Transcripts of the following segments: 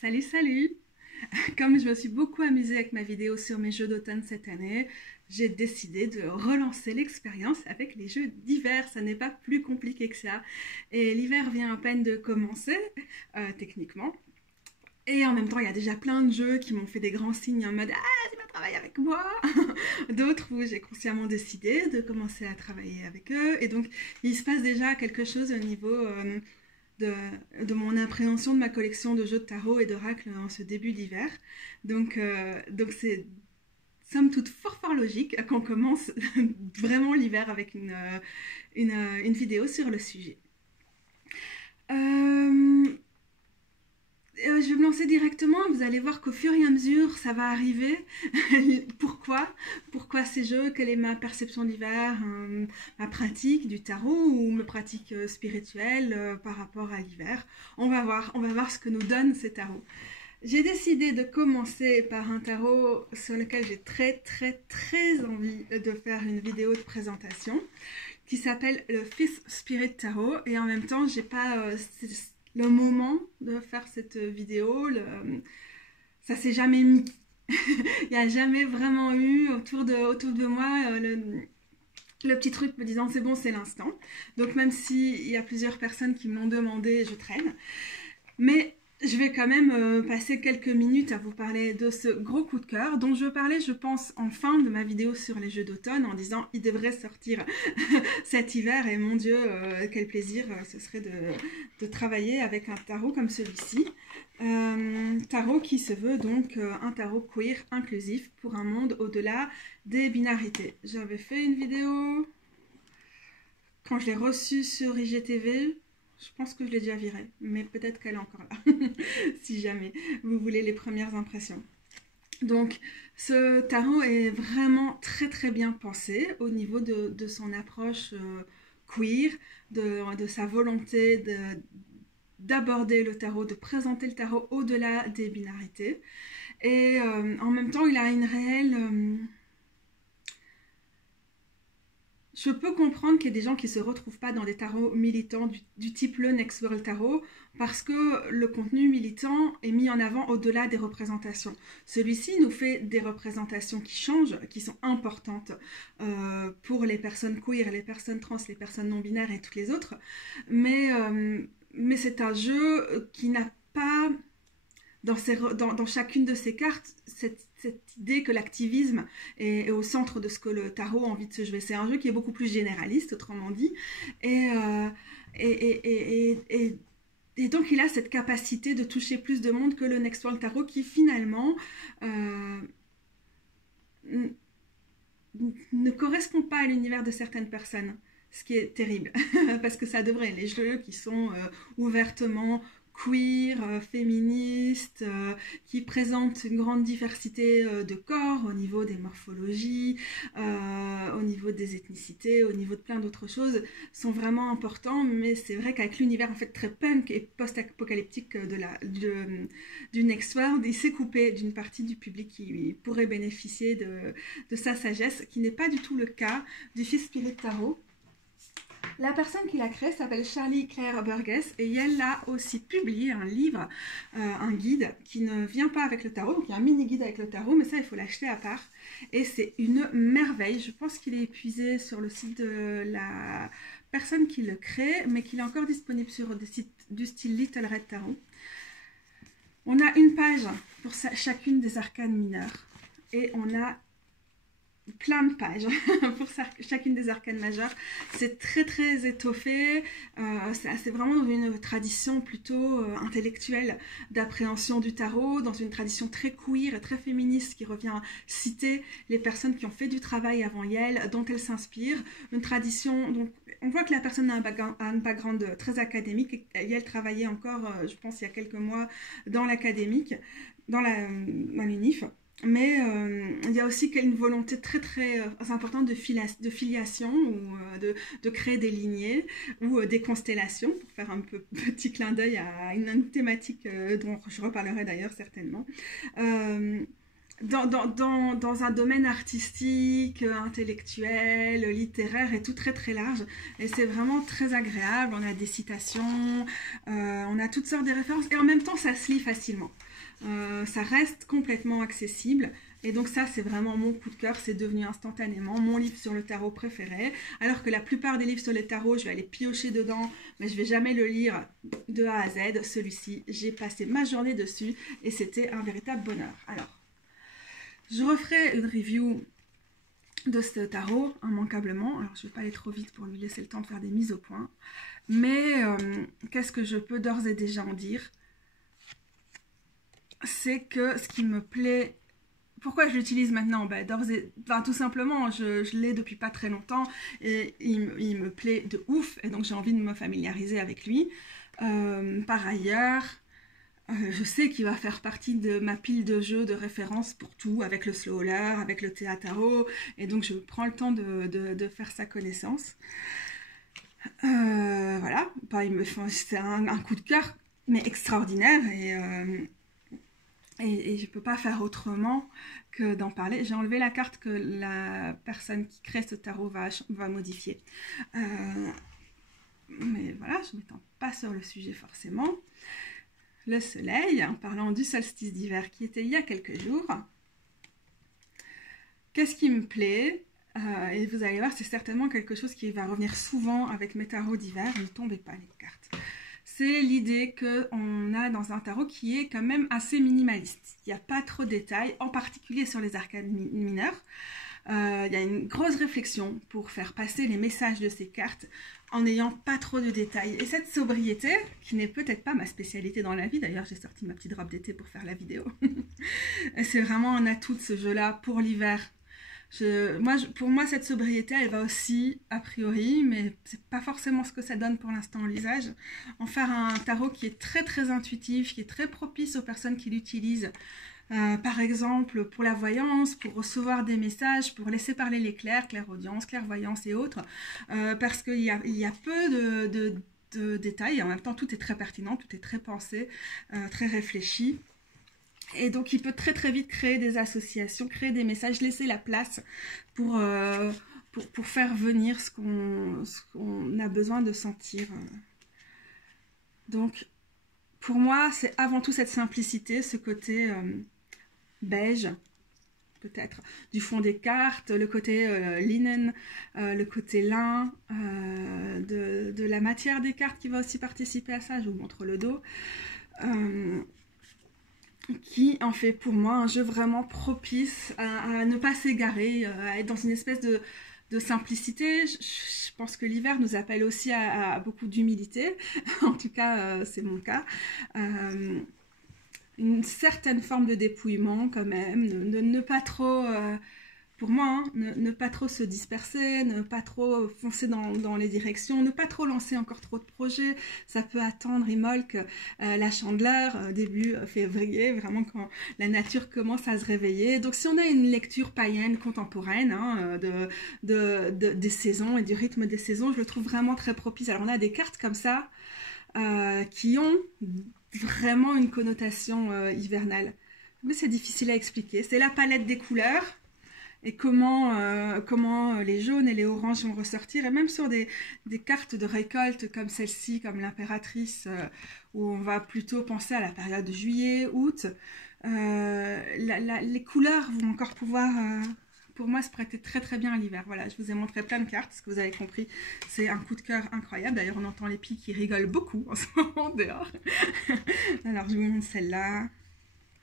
Salut, salut! Comme je me suis beaucoup amusée avec ma vidéo sur mes jeux d'automne cette année, j'ai décidé de relancer l'expérience avec les jeux d'hiver. Ça n'est pas plus compliqué que ça. Et l'hiver vient à peine de commencer, techniquement. Et en même temps, il y a déjà plein de jeux qui m'ont fait des grands signes en mode «Ah, tu vas travailler avec moi!» D'autres où j'ai consciemment décidé de commencer à travailler avec eux. Et donc, il se passe déjà quelque chose au niveau de, de mon appréhension de ma collection de jeux de tarot et d'oracle en ce début d'hiver. Donc c'est somme toute fort logique qu'on commence vraiment l'hiver avec une vidéo sur le sujet. Euh, je vais me lancer directement, vous allez voir qu'au fur et à mesure ça va arriver. Pourquoi ces jeux? Quelle est ma perception d'hiver, ma pratique du tarot ou ma pratique spirituelle par rapport à l'hiver? On va voir ce que nous donnent ces tarots. J'ai décidé de commencer par un tarot sur lequel j'ai très envie de faire une vidéo de présentation qui s'appelle le Fifth Spirit Tarot, et en même temps j'ai pas le moment de faire cette vidéo, ça s'est jamais mis. Il n'y a jamais vraiment eu autour de moi le petit truc me disant c'est bon, c'est l'instant. Donc même s'il y a plusieurs personnes qui me l'ont demandé, je traîne. Mais je vais quand même passer quelques minutes à vous parler de ce gros coup de cœur dont je parlais, je pense, en fin de ma vidéo sur les jeux d'automne en disant il devrait sortir cet hiver, et mon Dieu, quel plaisir ce serait de travailler avec un tarot comme celui-ci. Tarot qui se veut donc un tarot queer inclusif pour un monde au-delà des binarités. J'avais fait une vidéo quand je l'ai reçue sur IGTV. Je pense que je l'ai déjà virée, mais peut-être qu'elle est encore là, si jamais vous voulez les premières impressions. Donc, ce tarot est vraiment très bien pensé au niveau de son approche queer, de sa volonté d'aborder le tarot, de présenter le tarot au-delà des binarités. Et en même temps, il a une réelle... Je peux comprendre qu'il y ait des gens qui ne se retrouvent pas dans des tarots militants du type le Next World Tarot, parce que le contenu militant est mis en avant au-delà des représentations. Celui-ci nous fait des représentations qui changent, qui sont importantes pour les personnes queer, les personnes trans, les personnes non-binaires et toutes les autres. Mais c'est un jeu qui n'a pas... Dans chacune de ces cartes, cette idée que l'activisme est au centre de ce que le tarot a envie de se jouer. C'est un jeu qui est beaucoup plus généraliste, autrement dit, et donc il a cette capacité de toucher plus de monde que le Next World Tarot, qui finalement ne correspond pas à l'univers de certaines personnes, ce qui est terrible, parce que ça devrait. Les jeux qui sont ouvertement queer, féministe, qui présente une grande diversité de corps au niveau des morphologies, au niveau des ethnicités, au niveau de plein d'autres choses, sont vraiment importants. Mais c'est vrai qu'avec l'univers en fait très punk et post-apocalyptique du Next World, il s'est coupé d'une partie du public qui pourrait bénéficier de sa sagesse, qui n'est pas du tout le cas du Fifth Spirit Tarot. La personne qui l'a créé s'appelle Charlie Claire Burgess, et elle a aussi publié un livre, un guide qui ne vient pas avec le tarot. Donc il y a un mini guide avec le tarot, mais ça il faut l'acheter à part. Et c'est une merveille. Je pense qu'il est épuisé sur le site de la personne qui le crée, mais qu'il est encore disponible sur des sites du style Little Red Tarot. On a une page pour chacune des arcanes mineures, et on a plein de pages pour chacune des arcanes majeures. C'est très étoffé, c'est vraiment dans une tradition plutôt intellectuelle d'appréhension du tarot, dans une tradition très queer et très féministe qui revient citer les personnes qui ont fait du travail avant Yale, dont elle s'inspire. Une tradition, donc on voit que la personne a un background très académique, et elle travaillait encore, je pense il y a quelques mois, dans l'académique, dans l'UNIF. Mais il y a aussi une volonté très importante de filiation, ou de créer des lignées ou des constellations, pour faire un petit clin d'œil à une thématique dont je reparlerai d'ailleurs certainement. dans un domaine artistique, intellectuel, littéraire et tout très très large. Et c'est vraiment très agréable. On a des citations, on a toutes sortes de références et en même temps ça se lit facilement. Ça reste complètement accessible. Et donc ça, c'est vraiment mon coup de cœur, c'est devenu instantanément mon livre sur le tarot préféré. Alors que la plupart des livres sur le tarot, je vais aller piocher dedans, mais je vais jamais le lire de A à Z. Celui-ci, j'ai passé ma journée dessus et c'était un véritable bonheur. Alors, je referai une review de ce tarot, immanquablement. Alors, je ne vais pas aller trop vite pour lui laisser le temps de faire des mises au point. Mais qu'est-ce que je peux d'ores et déjà en dire? C'est que ce qui me plaît... Pourquoi je l'utilise maintenant? Tout simplement, je l'ai depuis pas très longtemps et il me plaît de ouf et donc j'ai envie de me familiariser avec lui. Par ailleurs, je sais qu'il va faire partie de ma pile de jeux de référence pour tout, avec le slow roller, avec le tarot, et donc je prends le temps de faire sa connaissance. Voilà, c'est un coup de cœur, mais extraordinaire et je ne peux pas faire autrement que d'en parler. J'ai enlevé la carte que la personne qui crée ce tarot va modifier. Mais voilà, je ne m'étends pas sur le sujet forcément. Le soleil, en parlant du solstice d'hiver qui était il y a quelques jours. Qu'est-ce qui me plaît? Et vous allez voir, c'est certainement quelque chose qui va revenir souvent avec mes tarots d'hiver. Ne tombez pas les cartes. C'est l'idée qu'on a dans un tarot qui est quand même assez minimaliste. Il n'y a pas trop de détails, en particulier sur les arcanes mineures. Il y a une grosse réflexion pour faire passer les messages de ces cartes en n'ayant pas trop de détails. Et cette sobriété, qui n'est peut-être pas ma spécialité dans la vie, d'ailleurs j'ai sorti ma petite robe d'été pour faire la vidéo, c'est vraiment un atout de ce jeu-là pour l'hiver. Pour moi, cette sobriété, elle va aussi, a priori, mais c'est pas forcément ce que ça donne pour l'instant en lisage, en faire un tarot qui est très très intuitif, qui est très propice aux personnes qui l'utilisent. Par exemple, pour la voyance, pour recevoir des messages, pour laisser parler les clairaudience, clairvoyance et autres, parce qu'il y a peu de détails, et en même temps tout est très pertinent, tout est très pensé, très réfléchi. Et donc, il peut très très vite créer des associations, créer des messages, laisser la place pour faire venir ce qu'on a besoin de sentir. Donc, pour moi, c'est avant tout cette simplicité, ce côté beige, peut-être, du fond des cartes, le côté linen, le côté lin, de la matière des cartes qui va aussi participer à ça. Je vous montre le dos. Qui en fait pour moi un jeu vraiment propice à ne pas s'égarer, à être dans une espèce de simplicité. Je pense que l'hiver nous appelle aussi à beaucoup d'humilité, en tout cas c'est mon cas. Une certaine forme de dépouillement quand même, ne pas trop... pour moi, hein, ne pas trop se disperser, ne pas trop foncer dans les directions, ne pas trop lancer encore trop de projets. Ça peut attendre, Imolc, la Chandeleur, début février, vraiment quand la nature commence à se réveiller. Donc si on a une lecture païenne, contemporaine, hein, des saisons et du rythme des saisons, je le trouve vraiment très propice. Alors on a des cartes comme ça qui ont vraiment une connotation hivernale. Mais c'est difficile à expliquer. C'est la palette des couleurs. Et comment les jaunes et les oranges vont ressortir, et même sur des cartes de récolte comme celle-ci, comme l'impératrice, où on va plutôt penser à la période de juillet, août, les couleurs vont encore pouvoir, pour moi, se prêter très très bien à l'hiver. Voilà, je vous ai montré plein de cartes, ce que vous avez compris, c'est un coup de cœur incroyable. D'ailleurs, on entend les pies qui rigolent beaucoup en ce moment dehors. Alors, je vous montre celle-là.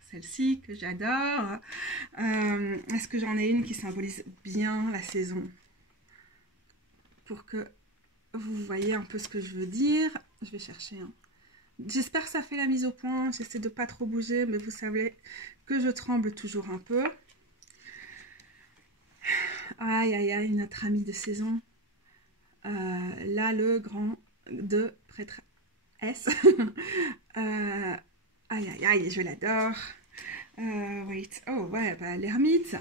Celle-ci que j'adore. Est-ce que j'en ai une qui symbolise bien la saison? Pour que vous voyez un peu ce que je veux dire. Je vais chercher. Hein. J'espère que ça fait la mise au point. J'essaie de pas trop bouger, mais vous savez que je tremble toujours un peu. Aïe, aïe, aïe, notre ami de saison. Là, le grand de prêtre S. Aïe, aïe, aïe, je l'adore. Wait, oh ouais, l'ermite,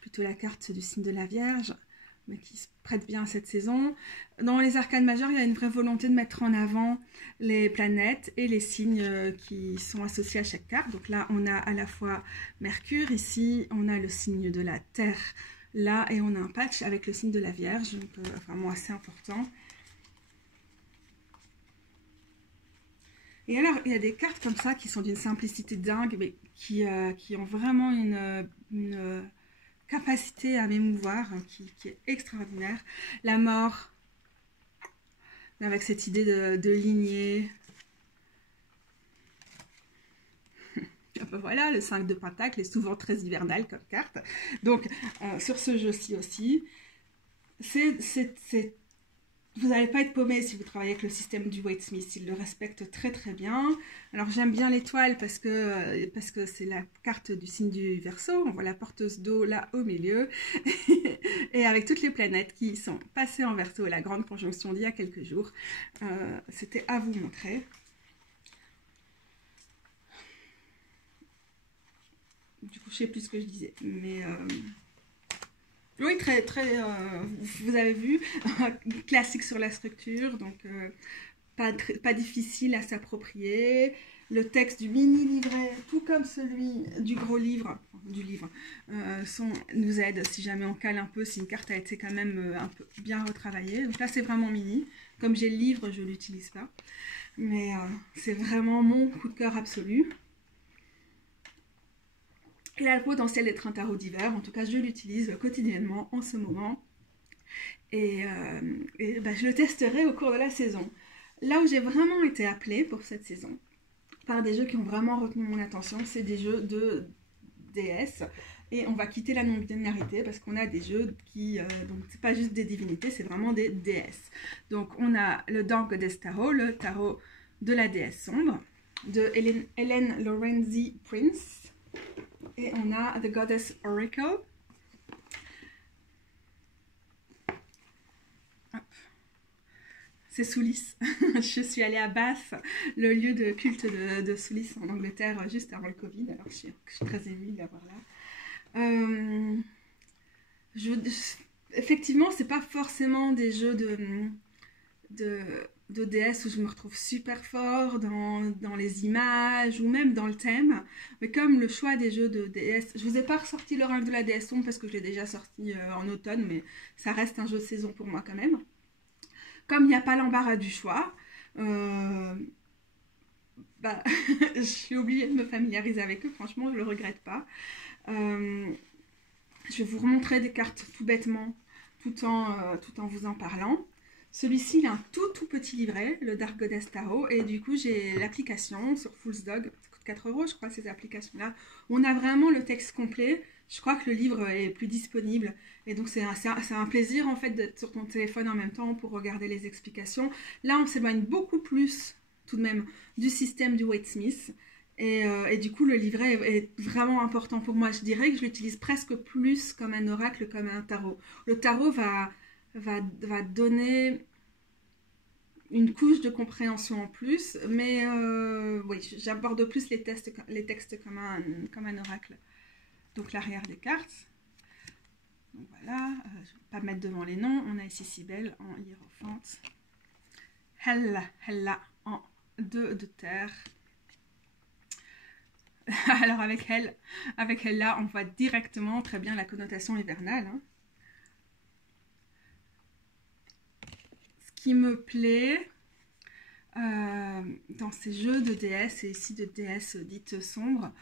plutôt la carte du signe de la Vierge. mais qui se prête bien à cette saison. Dans les arcanes majeures, il y a une vraie volonté de mettre en avant les planètes et les signes qui sont associés à chaque carte. Donc là, on a à la fois Mercure, ici, on a le signe de la Terre, là, et on a un patch avec le signe de la Vierge, donc vraiment assez important. Et alors, il y a des cartes comme ça qui sont d'une simplicité dingue, mais qui ont vraiment une capacité à m'émouvoir, qui est extraordinaire. La mort, avec cette idée de lignée. Voilà, le 5 de Pentacle est souvent très hivernal comme carte. Donc, sur ce jeu-ci aussi, vous n'allez pas être paumé si vous travaillez avec le système du Waite-Smith. Il le respecte très très bien. Alors j'aime bien l'étoile parce que c'est la carte du signe du Verseau. On voit la porteuse d'eau là au milieu. Et avec toutes les planètes qui sont passées en Verseau et la grande conjonction d'il y a quelques jours. C'était à vous montrer. Du coup, je ne sais plus ce que je disais. Mais... oui, très, très, vous avez vu, classique sur la structure, donc pas difficile à s'approprier. Le texte du mini-livret, tout comme celui du gros livre, nous aide si jamais on cale un peu, si une carte a été quand même un peu bien retravaillée. Donc là, c'est vraiment mini. Comme j'ai le livre, je ne l'utilise pas. Mais c'est vraiment mon coup de cœur absolu. Il a le potentiel d'être un tarot d'hiver, en tout cas je l'utilise quotidiennement en ce moment. Et je le testerai au cours de la saison. Là où j'ai vraiment été appelée pour cette saison, par des jeux qui ont vraiment retenu mon attention, c'est des jeux de déesses. Et on va quitter la non-binarité parce qu'on a des jeux qui... donc c'est pas juste des divinités, c'est vraiment des déesses. Donc on a le Dark Goddess Tarot, le tarot de la déesse sombre, de Hélène Lorenzi Prince. Et on a The Goddess Oracle. C'est Soulis. Je suis allée à Bath, le lieu de culte de Soulis en Angleterre, juste avant le Covid. Alors je suis très émue de l'avoir là. Effectivement, c'est pas forcément des jeux de DS où je me retrouve super fort dans les images ou même dans le thème, mais comme le choix des jeux de DS, je vous ai pas ressorti l'oracle de la DS sombre parce que je l'ai déjà sorti en automne, mais ça reste un jeu de saison pour moi quand même. Comme il n'y a pas l'embarras du choix, je suis obligée de me familiariser avec eux, franchement je le regrette pas. Je vais vous remontrer des cartes tout bêtement tout en vous en parlant. Celui-ci, il a un tout petit livret, le Dark Goddess Tarot, et du coup, j'ai l'application sur Fool's Dog, ça coûte 4 €, je crois, ces applications-là. On a vraiment le texte complet. Je crois que le livre est plus disponible, et donc c'est un plaisir, en fait, d'être sur ton téléphone en même temps pour regarder les explications. Là, on s'éloigne beaucoup plus, tout de même, du système du Waite-Smith, et du coup, le livret est vraiment important pour moi. Je dirais que je l'utilise presque plus comme un oracle, comme un tarot. Le tarot va donner une couche de compréhension en plus, mais oui, j'aborde plus les textes comme un oracle. Donc l'arrière des cartes. Donc voilà, je ne vais pas mettre devant les noms. On a ici Cybèle en hiérophante. Hella en 2 de terre. Alors avec Hella, on voit directement très bien la connotation hivernale. Hein. Qui me plaît dans ces jeux de déesses et ici de déesses dites sombres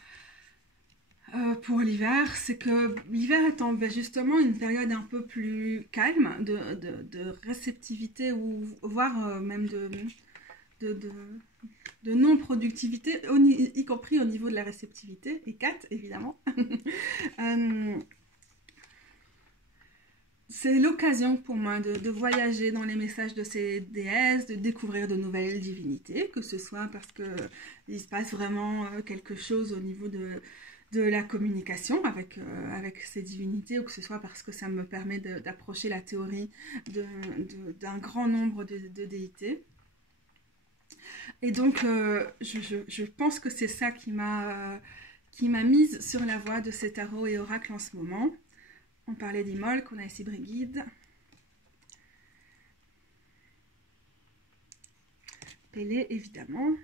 pour l'hiver, c'est que l'hiver étant justement une période un peu plus calme de réceptivité ou voire même de non-productivité, y compris au niveau de la réceptivité, et 4 évidemment. C'est l'occasion pour moi de voyager dans les messages de ces déesses, de découvrir de nouvelles divinités, que ce soit parce qu'il se passe vraiment quelque chose au niveau de la communication avec ces divinités, ou que ce soit parce que ça me permet d'approcher la théorie d'un grand nombre de déités. Et donc, je pense que c'est ça qui m'a mise sur la voie de ces tarots et oracles en ce moment. On parlait d'Imolc, on a ici Brigide. télé, évidemment.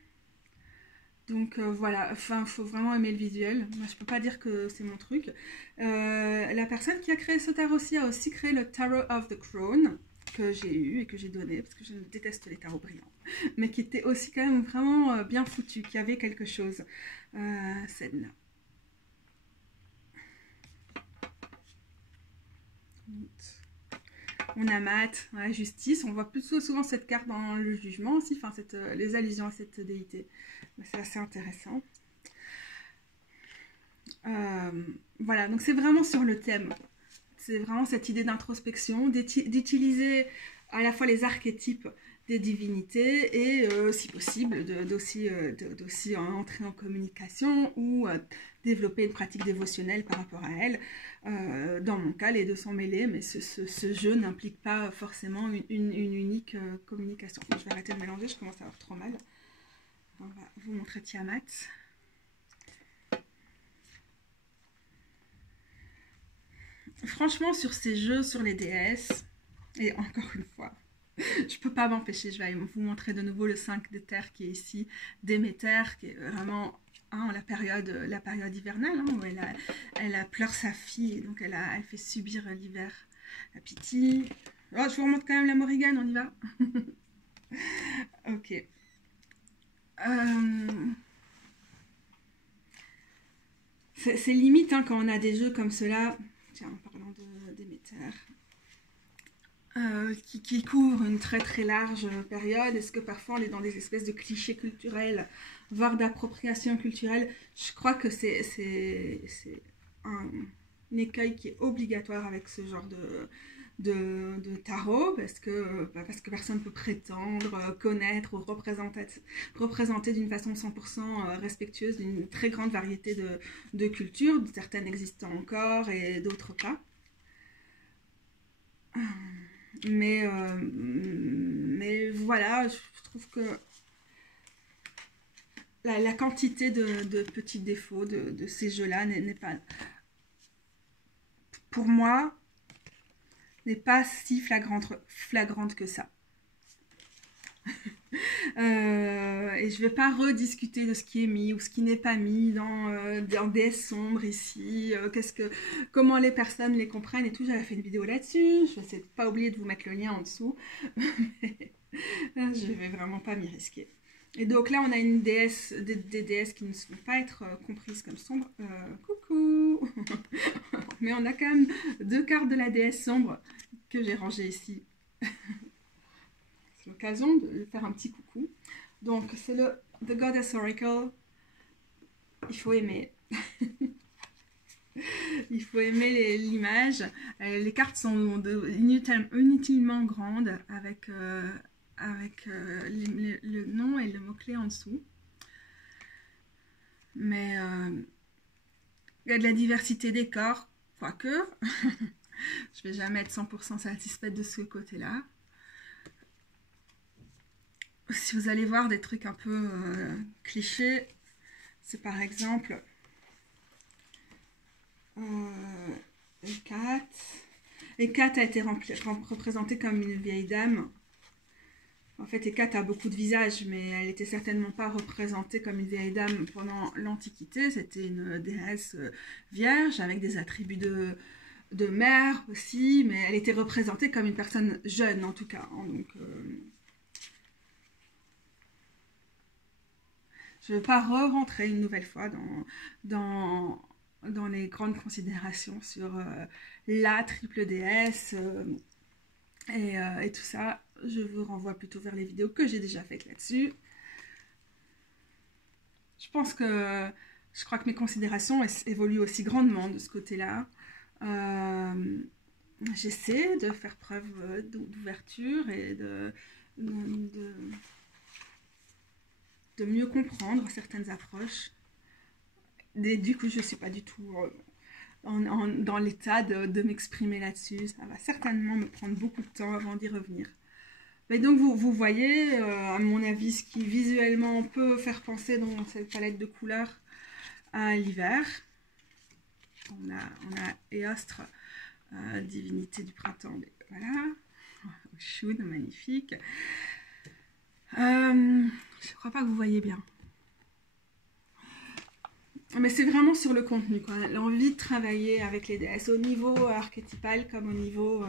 Donc voilà, enfin, il faut vraiment aimer le visuel. Moi, je peux pas dire que c'est mon truc. La personne qui a créé ce tarot-ci a aussi créé le Tarot of the Crown, que j'ai eu et que j'ai donné, parce que je déteste les tarots brillants, mais qui était aussi quand même vraiment bien foutu, qui avait quelque chose. Celle-là. On a Matt, la justice, on voit plutôt souvent cette carte dans le jugement aussi, enfin les allusions à cette déité. C'est assez intéressant. Voilà, donc c'est vraiment sur le thème. C'est vraiment cette idée d'introspection, d'utiliser à la fois les archétypes des divinités et, si possible, d'aussi entrer en communication ou développer une pratique dévotionnelle par rapport à elle. Dans mon cas, les deux sont mêlés, mais ce jeu n'implique pas forcément une unique communication. Je vais arrêter de mélanger, je commence à avoir trop mal. On va vous montrer Tiamat. Franchement, sur ces jeux, sur les déesses, et encore une fois, je peux pas m'empêcher, je vais vous montrer de nouveau le 5 de terre qui est ici, Déméter, qui est vraiment la période hivernale, où elle pleure sa fille, donc elle fait subir l'hiver. La Pythie. Oh, je vous remonte quand même la Morrigan, on y va. Ok. C'est limite quand on a des jeux comme cela. Tiens, en parlant de Déméter. Qui couvre une très très large période. Est-ce que parfois on est dans des espèces de clichés culturels, voire d'appropriation culturelle? Je crois que c'est un écueil qui est obligatoire avec ce genre de tarot, parce que personne ne peut prétendre connaître ou représenter d'une façon 100% respectueuse d'une très grande variété de cultures, certaines existant encore et d'autres pas. Mais voilà, je trouve que la quantité de petits défauts de ces jeux-là n'est pas, pour moi, n'est pas si flagrante que ça. Et je ne vais pas rediscuter de ce qui est mis ou ce qui n'est pas mis dans DS Sombres ici, comment les personnes les comprennent et tout. J'avais fait une vidéo là-dessus, je vais essayer de pas oublier de vous mettre le lien en dessous, mais je vais vraiment pas m'y risquer. Et donc là, on a une déesse, des déesses qui ne sont pas être comprises comme sombres. Coucou. Mais on a quand même 2 cartes de la déesse sombre que j'ai rangées ici. C'est l'occasion de faire un petit coucou. Donc, c'est le The Goddess Oracle. Il faut aimer. Il faut aimer l'image. Les cartes sont inutilement grandes avec le nom et le mot-clé en dessous. Mais il y a de la diversité des corps, quoique. Je vais jamais être 100% satisfaite de ce côté-là. Si vous allez voir des trucs un peu clichés, c'est par exemple Hécate. Hécate a été représentée comme une vieille dame. En fait, Hécate a beaucoup de visages, mais elle n'était certainement pas représentée comme une vieille dame pendant l'Antiquité. C'était une déesse vierge avec des attributs de mère aussi, mais elle était représentée comme une personne jeune en tout cas. Donc, je ne veux pas re-rentrer une nouvelle fois dans les grandes considérations sur la triple déesse et tout ça. Je vous renvoie plutôt vers les vidéos que j'ai déjà faites là-dessus. Je crois que mes considérations évoluent aussi grandement de ce côté-là. J'essaie de faire preuve d'ouverture et de mieux comprendre certaines approches. Du coup, je ne suis pas du tout dans l'état de m'exprimer là-dessus. Ça va certainement me prendre beaucoup de temps avant d'y revenir. Mais donc, vous voyez, à mon avis, ce qui visuellement peut faire penser dans cette palette de couleurs à l'hiver. On a Éostre, divinité du printemps. Mais voilà, Shun, magnifique. Je crois pas que vous voyez bien. Mais c'est vraiment sur le contenu, quoi. L'envie de travailler avec les déesses au niveau archétypal comme au niveau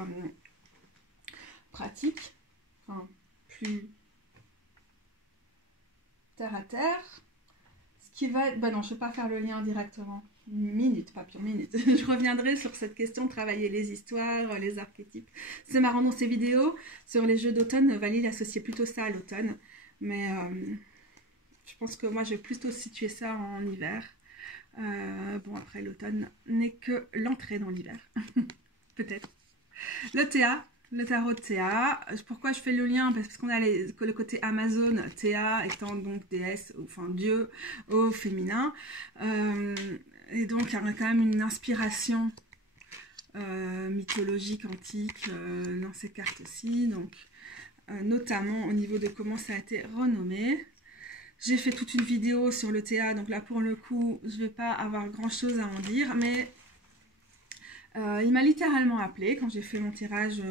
pratique, enfin plus terre à terre. Ce qui va être... Bah non, je ne vais pas faire le lien directement. Une minute, pas pure minute. Je reviendrai sur cette question de travailler les histoires, les archétypes. C'est marrant dans ces vidéos, sur les jeux d'automne, Valil associait plutôt ça à l'automne. Mais je pense que moi, je vais plutôt situer ça en hiver. Bon, après, l'automne n'est que l'entrée dans l'hiver. Peut-être. Le Théa, le tarot de Théa. Pourquoi je fais le lien? Parce qu'on a le côté Amazon, Théa étant donc déesse, enfin Dieu au féminin. Et donc, il y a quand même une inspiration mythologique, antique dans ces cartes aussi. Donc, notamment au niveau de comment ça a été renommé. J'ai fait toute une vidéo sur le Théa, donc là pour le coup, je ne vais pas avoir grand chose à en dire, mais il m'a littéralement appelé quand j'ai fait mon tirage,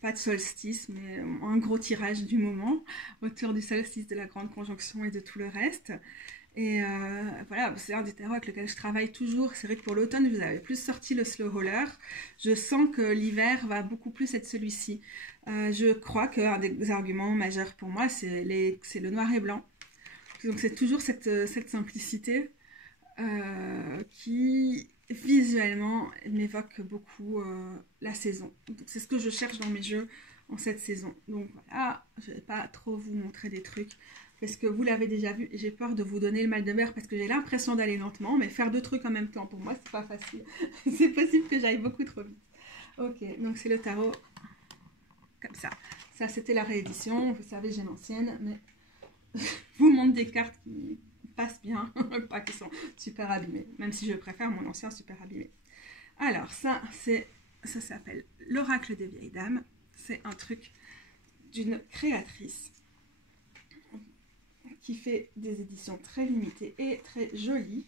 pas de solstice, mais un gros tirage du moment, autour du solstice, de la grande conjonction et de tout le reste. Et voilà, c'est un des tarots avec lequel je travaille toujours. C'est vrai que pour l'automne, vous avez plus sorti le slow roller. Je sens que l'hiver va beaucoup plus être celui-ci. Je crois qu'un des arguments majeurs pour moi, c'est le noir et blanc. Donc c'est toujours cette simplicité qui visuellement m'évoque beaucoup la saison. C'est ce que je cherche dans mes jeux en cette saison. Donc voilà, je ne vais pas trop vous montrer des trucs parce que vous l'avez déjà vu et j'ai peur de vous donner le mal de mer parce que j'ai l'impression d'aller lentement, mais faire deux trucs en même temps, pour moi, c'est pas facile. C'est possible que j'aille beaucoup trop vite. Ok, donc c'est le tarot comme ça. Ça, c'était la réédition. Vous savez, j'ai l'ancienne, mais je vous montre des cartes qui passent bien, pas qui sont super abîmées, même si je préfère mon ancien super abîmé. Alors, ça s'appelle l'oracle des vieilles dames. C'est un truc d'une créatrice qui fait des éditions très limitées et très jolies.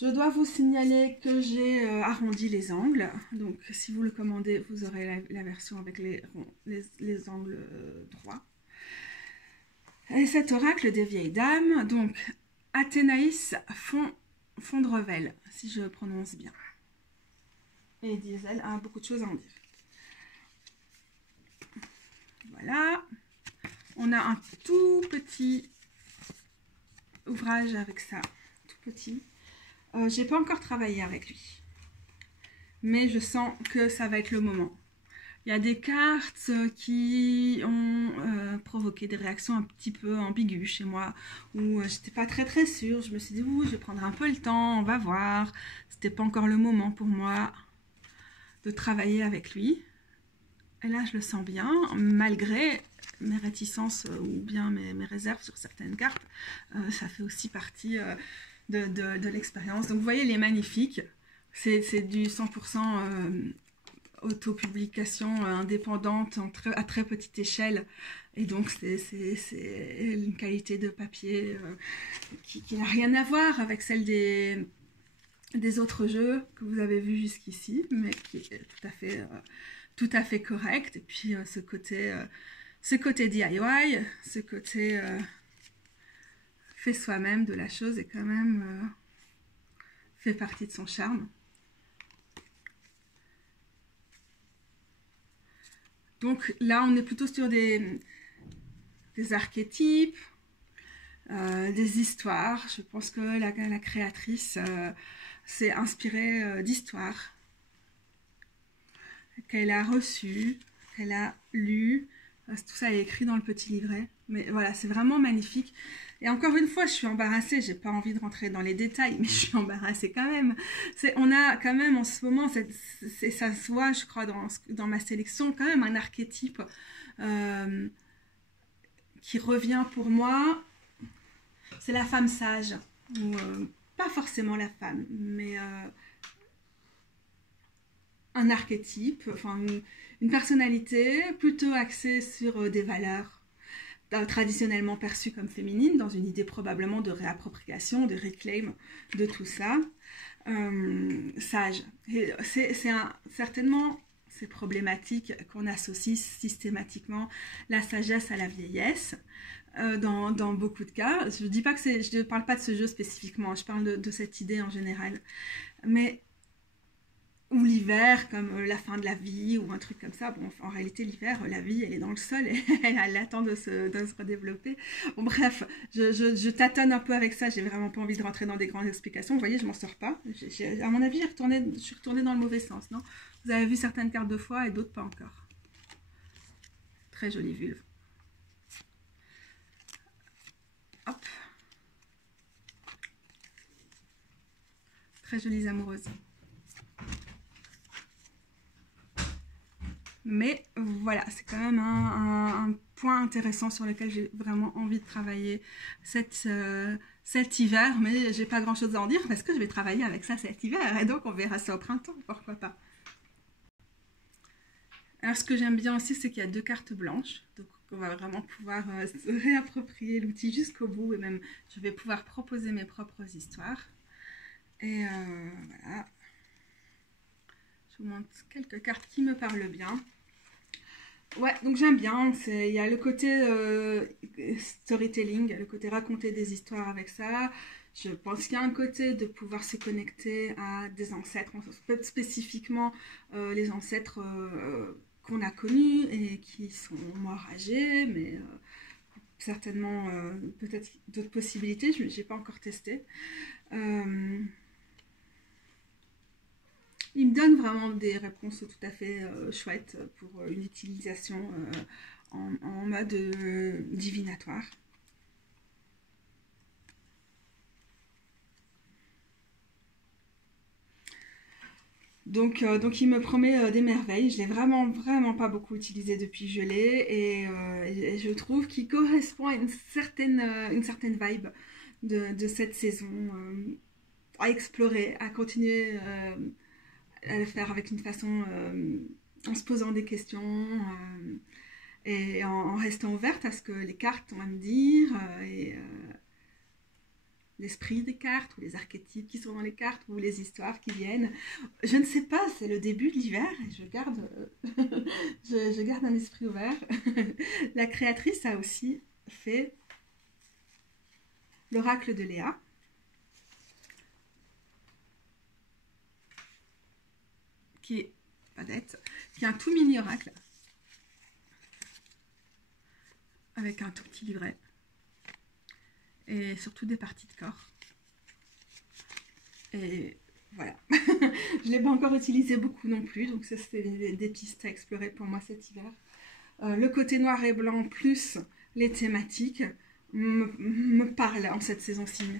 Je dois vous signaler que j'ai arrondi les angles. Donc, si vous le commandez, vous aurez la version avec les angles droits. Et cet oracle des vieilles dames, donc Athénaïs Fondrevel, si je prononce bien. Et Diesel a beaucoup de choses à en dire. Voilà. On a un tout petit ouvrage avec ça, tout petit. J'ai pas encore travaillé avec lui, mais je sens que ça va être le moment. Il y a des cartes qui ont provoqué des réactions un petit peu ambiguës chez moi, où j'étais pas très sûre. Je me suis dit, je vais prendre un peu le temps, on va voir. C'était pas encore le moment pour moi de travailler avec lui. Et là, je le sens bien, malgré mes réticences ou bien mes réserves sur certaines cartes. Ça fait aussi partie de l'expérience. Donc, vous voyez, il est magnifique. C'est du 100% autopublication indépendante à très petite échelle. Et donc, c'est une qualité de papier qui n'a rien à voir avec celle des autres jeux que vous avez vus jusqu'ici, mais qui est tout à fait correct. Et puis, ce côté DIY, ce côté fait soi-même de la chose est quand même fait partie de son charme. Donc là, on est plutôt sur des archétypes, des histoires. Je pense que la créatrice s'est inspirée d'histoires qu'elle a reçues, qu'elle a lues. Tout ça est écrit dans le petit livret. Mais voilà, c'est vraiment magnifique. Et encore une fois, je suis embarrassée. J'ai pas envie de rentrer dans les détails, mais je suis embarrassée quand même. On a quand même en ce moment, ça se voit, je crois, dans ma sélection, quand même un archétype qui revient pour moi. C'est la femme sage. Ou, pas forcément la femme, mais un archétype, enfin une personnalité plutôt axée sur des valeurs traditionnellement perçues comme féminines, dans une idée probablement de réappropriation, de reclaim, de tout ça. Sage. Certainement, ces problématiques qu'on associe systématiquement la sagesse à la vieillesse. Dans beaucoup de cas, je ne parle pas de ce jeu spécifiquement, je parle de cette idée en général. Mais ou l'hiver, comme la fin de la vie, ou un truc comme ça. Bon, en réalité, l'hiver, la vie, elle est dans le sol et elle attend de se redévelopper. Bon, bref, je tâtonne un peu avec ça. J'ai vraiment pas envie de rentrer dans des grandes explications. Vous voyez, je m'en sors pas. À mon avis, je suis retournée dans le mauvais sens, non? Vous avez vu certaines cartes de fois et d'autres pas encore. Très jolie vulve. Hop. Très jolies amoureuses. Mais voilà, c'est quand même un point intéressant sur lequel j'ai vraiment envie de travailler cet hiver, mais j'ai pas grand chose à en dire parce que je vais travailler avec ça cet hiver et donc on verra ça au printemps, pourquoi pas. Alors ce que j'aime bien aussi, c'est qu'il y a 2 cartes blanches, donc on va vraiment pouvoir se réapproprier l'outil jusqu'au bout et même je vais pouvoir proposer mes propres histoires. Et voilà. Je vous montre quelques cartes qui me parlent bien. Ouais, donc j'aime bien. Il y a le côté storytelling, le côté raconter des histoires avec ça. Je pense qu'il y a un côté de pouvoir se connecter à des ancêtres, spécifiquement les ancêtres qu'on a connus et qui sont morts âgés, mais certainement peut-être d'autres possibilités. Je n'ai pas encore testé. Il me donne vraiment des réponses tout à fait chouettes pour une utilisation en mode divinatoire. Donc il me promet des merveilles. Je l'ai vraiment pas beaucoup utilisé depuis que je l'ai et je trouve qu'il correspond à une certaine vibe de cette saison à explorer, à continuer à le faire avec une façon en se posant des questions et en restant ouverte à ce que les cartes ont à me dire et l'esprit des cartes ou les archétypes qui sont dans les cartes ou les histoires qui viennent. Je ne sais pas, c'est le début de l'hiver et je garde un esprit ouvert. La créatrice a aussi fait l'oracle de Léa. Qui est pas bête, qui est un tout mini oracle avec un tout petit livret et surtout des parties de corps. Et voilà, je ne l'ai pas encore utilisé beaucoup non plus, donc ça c'est des pistes à explorer pour moi cet hiver. Le côté noir et blanc plus les thématiques me parlent en cette saison-ci, mais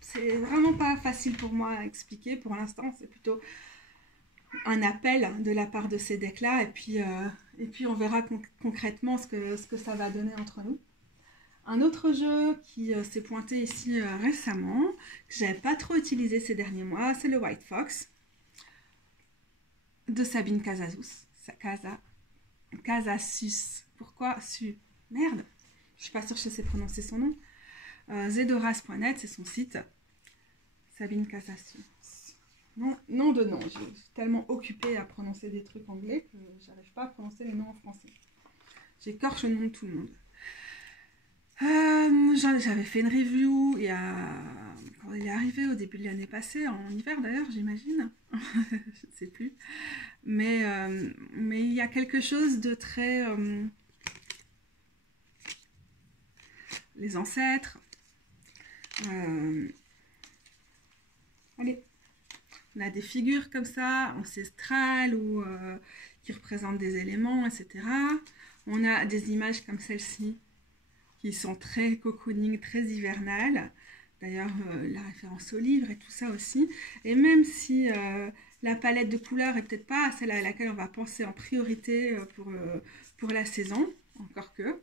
c'est vraiment pas facile pour moi à expliquer pour l'instant, c'est plutôt un appel de la part de ces decks-là et puis on verra concrètement ce que ça va donner entre nous. Un autre jeu qui s'est pointé ici récemment, que je n'avais pas trop utilisé ces derniers mois, c'est le White Fox de Sabine Casasus. Pourquoi Su Merde, je suis pas sûre que je sais prononcer son nom. Zedoras.net, c'est son site. Sabine Casasus. Nom de nom. Je suis tellement occupée à prononcer des trucs anglais que j'arrive pas à prononcer les noms en français. J'écorche le nom de tout le monde. J'avais fait une review quand il est arrivé au début de l'année passée, en hiver d'ailleurs, j'imagine. Je ne sais plus. Mais il y a quelque chose de très... les ancêtres. Allez. On a des figures comme ça, ancestrales, ou qui représentent des éléments, etc. On a des images comme celle-ci, qui sont très cocooning, très hivernales. D'ailleurs, la référence au livre et tout ça aussi. Et même si la palette de couleurs est peut-être pas celle à laquelle on va penser en priorité pour la saison, encore que...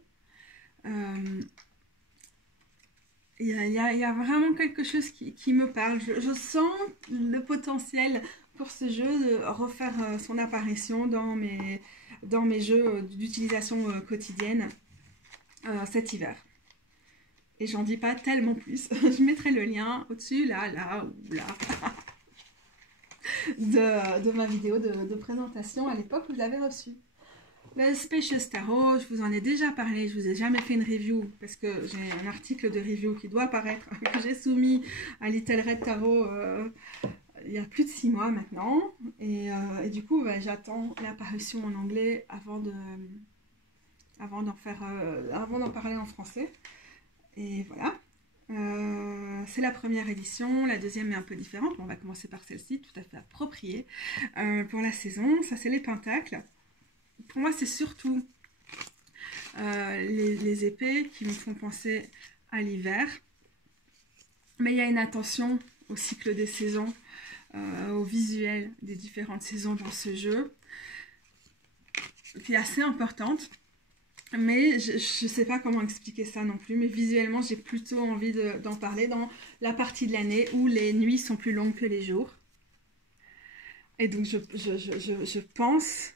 Il y a vraiment quelque chose qui me parle. Je sens le potentiel pour ce jeu de refaire son apparition dans mes jeux d'utilisation quotidienne cet hiver. Et j'en dis pas tellement plus. Je mettrai le lien au-dessus, là ou là. de ma vidéo de présentation à l'époque où je l'avais reçue. Le Spacious Tarot, je vous en ai déjà parlé, je vous ai jamais fait une review parce que j'ai un article de review qui doit apparaître, que j'ai soumis à Little Red Tarot il y a plus de 6 mois maintenant. Et du coup, j'attends la parution en anglais avant d'en parler en français. Et voilà. C'est la première édition, la deuxième est un peu différente, mais on va commencer par celle-ci, tout à fait appropriée pour la saison. Ça, c'est les pentacles. Pour moi, c'est surtout les épées qui me font penser à l'hiver. Mais il y a une attention au cycle des saisons, au visuel des différentes saisons dans ce jeu, qui est assez importante. Mais je ne sais pas comment expliquer ça non plus. Mais visuellement, j'ai plutôt envie d'en parler dans la partie de l'année où les nuits sont plus longues que les jours. Et donc, je pense...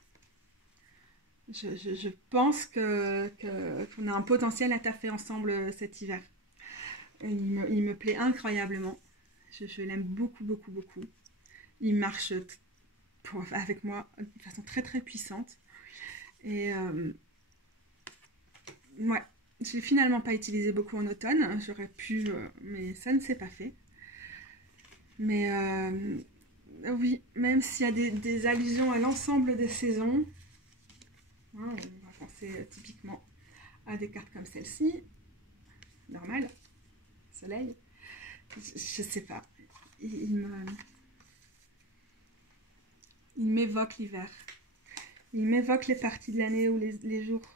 Je pense qu'on a un potentiel à taffer ensemble cet hiver. Et il me plaît incroyablement. Je l'aime beaucoup, beaucoup, beaucoup. Il marche avec moi de façon très, très puissante. Et ouais, j'ai finalement pas utilisé beaucoup en automne. J'aurais pu, mais ça ne s'est pas fait. Mais oui, même s'il y a des allusions à l'ensemble des saisons, on va penser typiquement à des cartes comme celle-ci, normal, soleil, je sais pas, il m'évoque l'hiver, il m'évoque les parties de l'année où les jours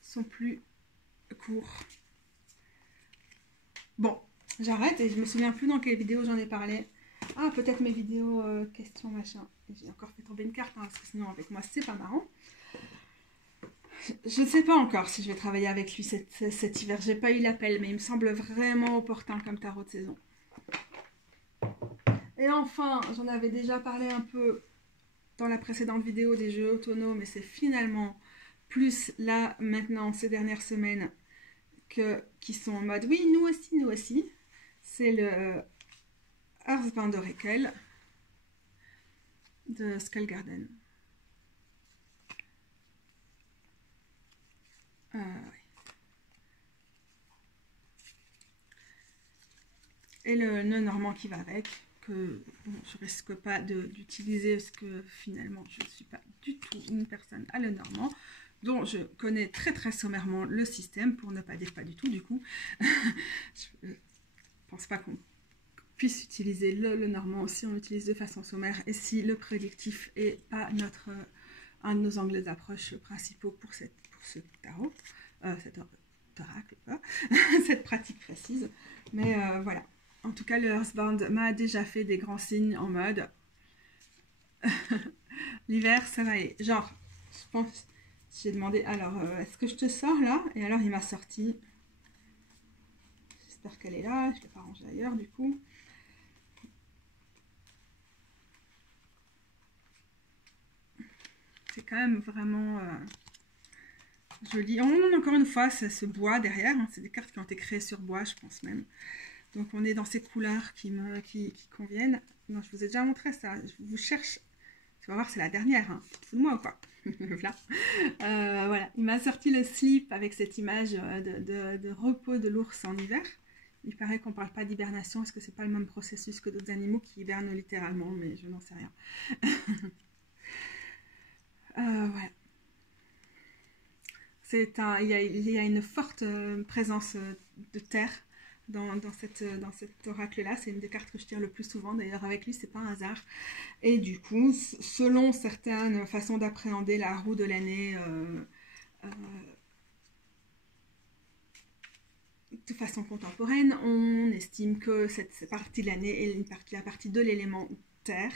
sont plus courts. Bon, j'arrête et je me souviens plus dans quelle vidéo j'en ai parlé. Ah, peut-être mes vidéos questions machin. J'ai encore fait tomber une carte, hein, parce que sinon avec moi c'est pas marrant. Je ne sais pas encore si je vais travailler avec lui cet hiver. J'ai pas eu l'appel, mais il me semble vraiment opportun comme tarot de saison. Et enfin, j'en avais déjà parlé un peu dans la précédente vidéo des jeux autonomes, mais c'est finalement plus là, maintenant, ces dernières semaines, qui sont en mode oui, nous aussi. C'est le Earthbound Oracle de Skull Garden. Oui. Et le nœud normand qui va avec, que bon, je risque pas d'utiliser parce que finalement je ne suis pas du tout une personne à le normand, dont je connais très très sommairement le système, pour ne pas dire pas du tout du coup. Je pense pas qu'on puisse utiliser le normand si on l'utilise de façon sommaire et si le prédictif est pas un de nos angles d'approche principaux pour ce tarot, cet oracle, cette pratique précise. Mais voilà. En tout cas, le Earthbound m'a déjà fait des grands signes en mode l'hiver, ça va aller. Genre, je pense, j'ai demandé, alors, est-ce que je te sors là? Et alors, il m'a sorti. J'espère qu'elle est là. Je ne l'ai pas rangée ailleurs, du coup. C'est quand même vraiment joli. Encore une fois, ça se bois derrière. Hein. C'est des cartes qui ont été créées sur bois, je pense même. Donc on est dans ces couleurs qui conviennent. Non, je vous ai déjà montré ça. Je vous cherche. Tu vas voir, c'est la dernière. Hein. Tu te fous de moi ou quoi? Voilà. Voilà. Il m'a sorti le slip avec cette image de repos de l'ours en hiver. Il paraît qu'on ne parle pas d'hibernation. Est-ce que c'est pas le même processus que d'autres animaux qui hibernent littéralement? Mais je n'en sais rien. Voilà. Il y a une forte présence de terre dans cet oracle-là. C'est une des cartes que je tire le plus souvent. D'ailleurs, avec lui, c'est pas un hasard. Et du coup, selon certaines façons d'appréhender la roue de l'année, de façon contemporaine, on estime que cette partie de l'année est la partie de l'élément terre,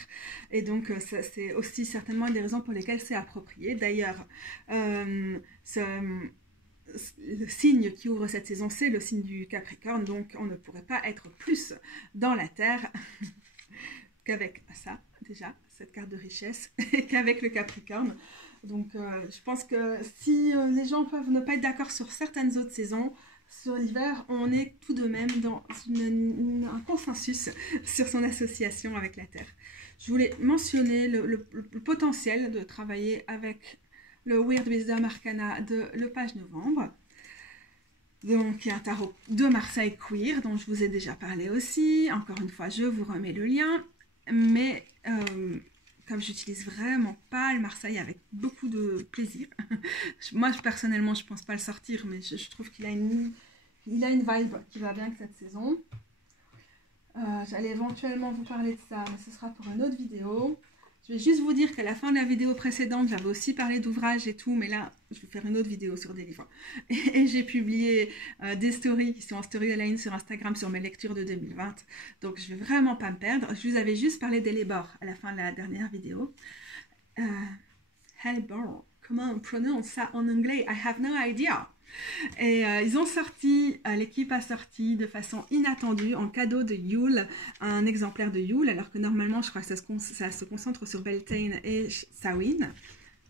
et donc c'est aussi certainement une des raisons pour lesquelles c'est approprié. D'ailleurs, le signe qui ouvre cette saison, c'est le signe du Capricorne, donc on ne pourrait pas être plus dans la terre qu'avec ça, déjà, cette carte de richesse, et qu'avec le Capricorne. Donc je pense que si les gens peuvent ne pas être d'accord sur certaines autres saisons, sur l'hiver, on est tout de même dans un consensus sur son association avec la Terre. je voulais mentionner le potentiel de travailler avec le Weird Wisdom Arcana de Le Page Novembre. Donc, il y a un tarot de Marseille Queer, dont je vous ai déjà parlé aussi. Encore une fois, je vous remets le lien. Mais comme j'utilise vraiment pas le Marseille avec beaucoup de plaisir, moi, personnellement, je pense pas le sortir, mais je trouve qu'il a une vibe qui va bien avec cette saison. J'allais éventuellement vous parler de ça, mais ce sera pour une autre vidéo. Je vais juste vous dire qu'à la fin de la vidéo précédente, j'avais aussi parlé d'ouvrages et tout, mais là, je vais faire une autre vidéo sur des livres. Et j'ai publié des stories qui sont en story align sur Instagram sur mes lectures de 2020. Donc, je vais vraiment pas me perdre. Je vous avais juste parlé d'Hellebore à la fin de la dernière vidéo. Hellebore, comment on prononce ça en anglais? I have no idea. Et ils ont sorti, l'équipe a sorti de façon inattendue en cadeau de Yule un exemplaire de Yule, alors que normalement je crois que ça se concentre sur Beltane et Samhain.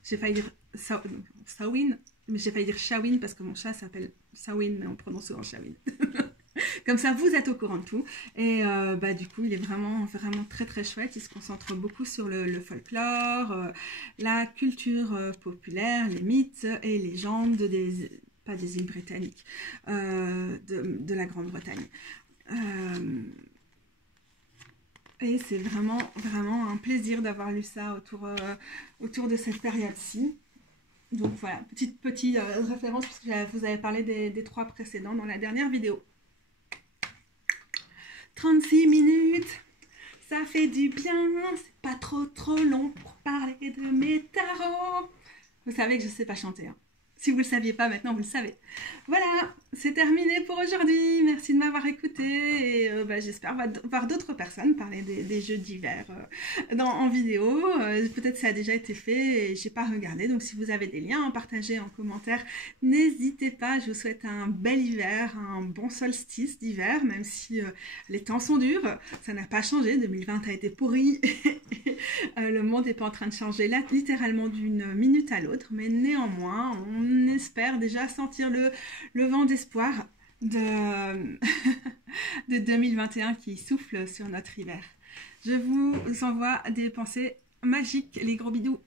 J'ai failli dire Samhain, mais j'ai failli dire Shawin parce que mon chat s'appelle Samhain, mais on prononce souvent Shawin. Comme ça, vous êtes au courant de tout. Et du coup, il est vraiment, vraiment très, très chouette. Il se concentre beaucoup sur le folklore, la culture populaire, les mythes et légendes pas des îles britanniques, de la Grande-Bretagne. Et c'est vraiment, vraiment un plaisir d'avoir lu ça autour de cette période-ci. Donc voilà, petite référence, parce que vous avez parlé des 3 précédents dans la dernière vidéo. 36 minutes, ça fait du bien, c'est pas trop long pour parler de mes tarots. Vous savez que je sais pas chanter, hein. Si vous ne le saviez pas, maintenant vous le savez. Voilà, c'est terminé pour aujourd'hui. Merci de m'avoir écouté. Et j'espère voir d'autres personnes parler des jeux d'hiver en vidéo. Peut-être ça a déjà été fait et je n'ai pas regardé. Donc si vous avez des liens à partager en commentaire, n'hésitez pas. Je vous souhaite un bel hiver, un bon solstice d'hiver, même si les temps sont durs. Ça n'a pas changé. 2020 a été pourri. Le monde n'est pas en train de changer là, littéralement d'une minute à l'autre. Mais néanmoins, on espère déjà sentir le vent d'espoir de 2021 qui souffle sur notre hiver. Je vous envoie des pensées magiques, les gros bidous.